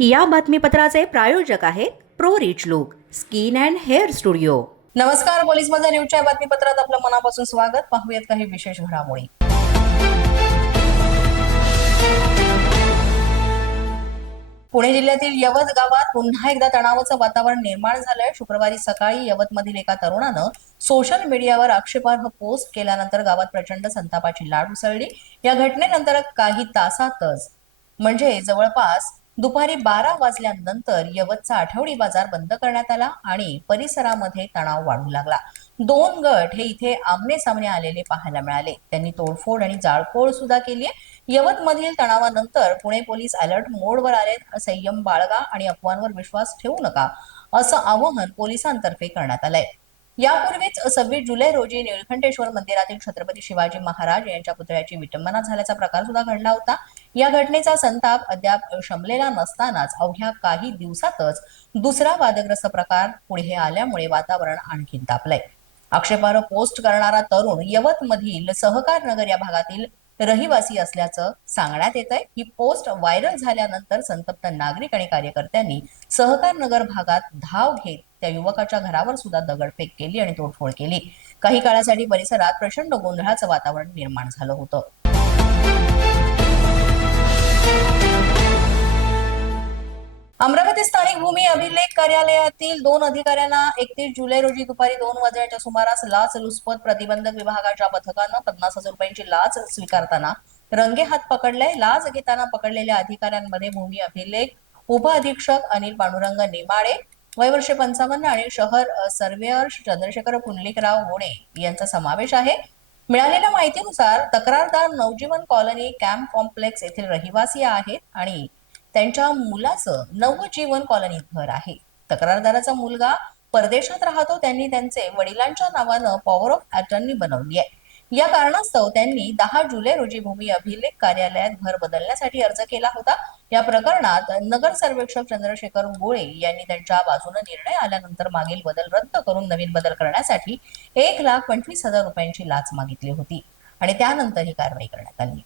या बातमीपत्राचे प्रायोजक आहेत pro rich look skin and hair studio. नमस्कार पोलीस माझा न्यूजच्या बातमीपत्रात आपलं मनापासून स्वागत. पाहूयात काही विशेष घडामोडी. पुणे जिल्ह्यातील यवत गावात पुन्हा एकदा तणावाचं वातावरण निर्माण झालंय. शुक्रवारी सकाळी यवतमधील एका तरुणानं सोशल मीडियावर आक्षेपार्ह पोस्ट केल्यानंतर गावात प्रचंड संतापाची लाट उसळली. या घटनेनंतर काही तासातच म्हणजे जवळपास दुपारी बारा वाजल्यानंतर यवतचा आठवडी बाजार बंद करण्यात आला आणि परिसरामध्ये तणाव वाढू लागला. दोन गट हे इथे आमने सामने आलेले पाहायला मिळाले. त्यांनी तोडफोड आणि जाळपोळ सुद्धा केली आहे. यवतमधील तणावानंतर पुणे पोलीस अलर्ट मोडवर आलेत संयम बाळगा आणि अफवांवर विश्वास ठेवू नका असं आवाहन पोलिसांतर्फे करण्यात आलंय. यापूर्वीच सव्वीस जुलै रोजी निळखंठेश्वर मंदिरातील छत्रपती शिवाजी महाराज यांच्या पुतळ्याची विटंबना झाल्याचा प्रकार सुद्धा घडला होता. या घटनेचा संताप अद्याप शमलेला नसतानाच अवघ्या काही दिवसातच दुसरा वादग्रस्त प्रकार पुढे आल्यामुळे वातावरण आणखी तापलंय. आक्षेपार्ह पोस्ट करणारा तरुण यवतमधील सहकार नगर या भागातील रहिवासी असल्याचं सांगण्यात येत आहे ही पोस्ट व्हायरल झाल्यानंतर संतप्त नागरिक आणि कार्यकर्त्यांनी सहकार नगर भागात धाव घेत त्या युवकाच्या घरावर सुद्धा दगडफेक केली आणि तोडफोड केली. काही काळासाठी परिसरात प्रचंड गोंधळाचं वातावरण निर्माण झालं होतं. अमरावती स्थानिक भूमी अभिलेख कार्यालयातील दोन अधिकाऱ्यांना एकतीस जुलै रोजी दुपारी दोन वाजण्याच्या सुमारास लाच लुचपत प्रतिबंधक विभागाच्या पथकानं पन्नास हजार रुपयांची लाच स्वीकारताना रंगे हात पकडले. लाच घेताना पकडलेल्या अधिकाऱ्यांमध्ये भूमी अभिलेख उप अधीक्षक अनिल पांडुरंग नेमाडे वयवर्षे पंचावन्न आणि शहर सर्वेअर चंद्रशेखर पुंडलिकराव गोणे यांचा समावेश आहे. मिळालेल्या माहितीनुसार तक्रारदार नवजीवन कॉलनी कॅम्प कॉम्प्लेक्स येथील रहिवासी आहेत आणि त्यांच्या मुलाचं नवजीवन कॉलनीत घर आहे. तक्रारदाराचा मुलगा परदेशात राहतो त्यांनी त्यांचे वडिलांच्या नावानं पॉवर ऑफ अटर्नी बनवली आहे. या कारणास्तव त्यांनी दहा जुलै रोजी भूमी अभिलेख कार्यालयात घर बदलण्यासाठी अर्ज केला होता. या प्रकरणात नगर सर्वेक्षक चंद्रशेखर गोळे यांनी त्यांच्या बाजूने निर्णय आल्यानंतर मागील बदल रद्द करून नवीन बदल करण्यासाठी एक लाख पंचवीस हजार रुपयांची लाच मागितली होती आणि त्यानंतर ही कारवाई करण्यात आली.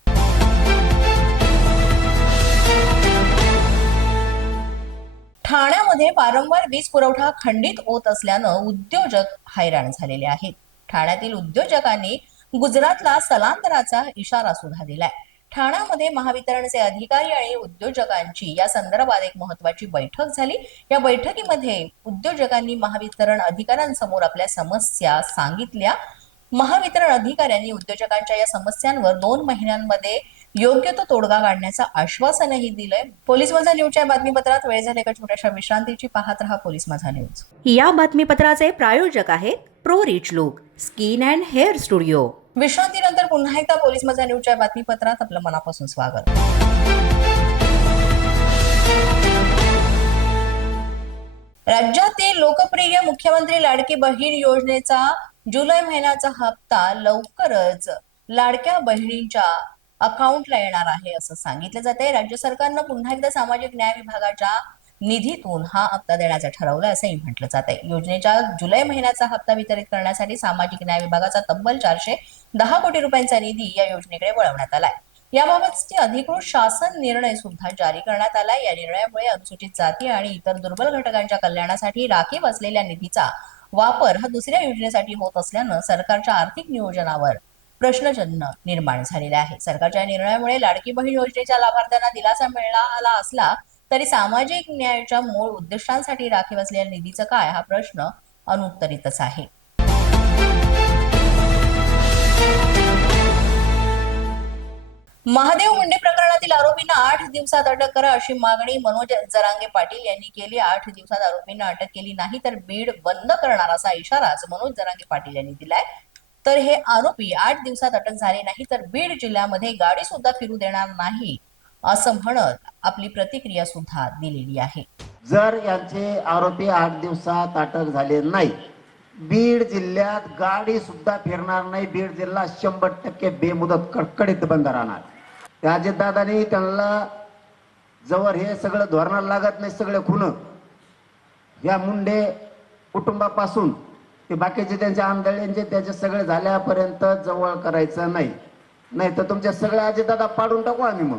ठाण्यामध्ये वारंवार वीज पुरवठा खंडित होत असल्यानं उद्योजक हैराण झालेले आहेत. ठाण्यातील उद्योजकांनी गुजरातला स्थलांतराचा इशारा सुद्धा दिलाय. ठाण्यामध्ये महावितरणचे अधिकारी आणि उद्योजकांची या संदर्भात एक महत्वाची बैठक झाली. या बैठकीमध्ये उद्योजकांनी महावितरण अधिकाऱ्यांसमोर आपल्या समस्या सांगितल्या. महावितरण अधिकाऱ्यांनी उद्योजकांच्या या समस्यांवर दोन महिन्यांमध्ये योग्य तो तोडगा काढण्याचं आश्वासनही दिलंय. पोलीस माझा न्यूजच्या बातमीपत्रात. वेळ झाले का छोट्याशा विश्रांतीची? पाहत रहा पोलीस माझा न्यूज. या बातमीपत्राचे प्रायोजक आहेत pro rich look skin and hair studio. विश्रांतीनंतर पुन्हा एकदा पोलीस मजा न्यूजच्या बातमीपत्रात आपलं मनापासून स्वागत. राज्यातील लोकप्रिय मुख्यमंत्री लाडकी बहीण योजनेचा जुलै महिन्याचा हप्ता लवकरच लाडक्या बहिणींच्या अकाउंटला येणार आहे असं सांगितलं जाते राज्य सरकारनं पुन्हा एकदा सामाजिक न्याय विभागाच्या निधीतून हा हप्ता देण्याचं ठरवलं असंही म्हटलं जात आहे. योजनेच्या जुलै महिन्याचा हप्ता वितरित करण्यासाठी सामाजिक न्याय विभागाचा तब्बल चारशे दहा कोटी रुपयांचा निधी या योजनेकडे वळवण्यात आलाय. याबाबतची अधिकृत शासन निर्णय सुद्धा जारी करण्यात आलाय. या निर्णयामुळे अनुसूचित जाती आणि इतर दुर्बल घटकांच्या कल्याणासाठी राखीव असलेल्या निधीचा वापर हा दुसऱ्या योजनेसाठी होत असल्यानं सरकारच्या आर्थिक नियोजनावर प्रश्नचिन्ह निर्माण झालेले आहे. सरकारच्या निर्णयामुळे लाडकी बहीण योजनेच्या लाभार्थ्यांना दिलासा मिळाला असला तरी सामाजिक न्यायाच्या मूळ उद्दिष्टांसाठी राखीव असलेल्या निधीचं काय हा प्रश्न अनुत्तरितच आहे. महादेव मुंडे प्रकरणातील आरोपींना आठ दिवसात अटक करा अशी मागणी मनोज जरांगे पाटील यांनी केली. आठ दिवसात आरोपींना अटक केली नाही तर बीड बंद करणार असा इशाराच मनोज जरांगे पाटील यांनी दिलाय. तर हे आरोपी आठ दिवसात अटक झाले नाही तर बीड जिल्ह्यामध्ये गाडी सुद्धा फिरू देणार नाही. असं म्हणत आपली प्रतिक्रिया सुद्धा दिलेली आहे. जर यांचे आरोपी आठ दिवसात अटक झाले नाही बीड जिल्ह्यात गाडी सुद्धा फिरणार नाही बीड जिल्हा शंभर टक्के बेमुदत कडकडीत बंद राहणार. त्या अजितदादांनी त्यांना जवळ हे सगळं धोरणाला लागत नाही सगळे खुन. या मुंडे कुटुंबापासून ते बाकीचे त्यांचे आमदारांचे त्याचे सगळे झाल्यापर्यंत जवळ करायचं नाही. नाही तर तुमच्या सगळे अजितदादा पाडून टाकू आम्ही मग.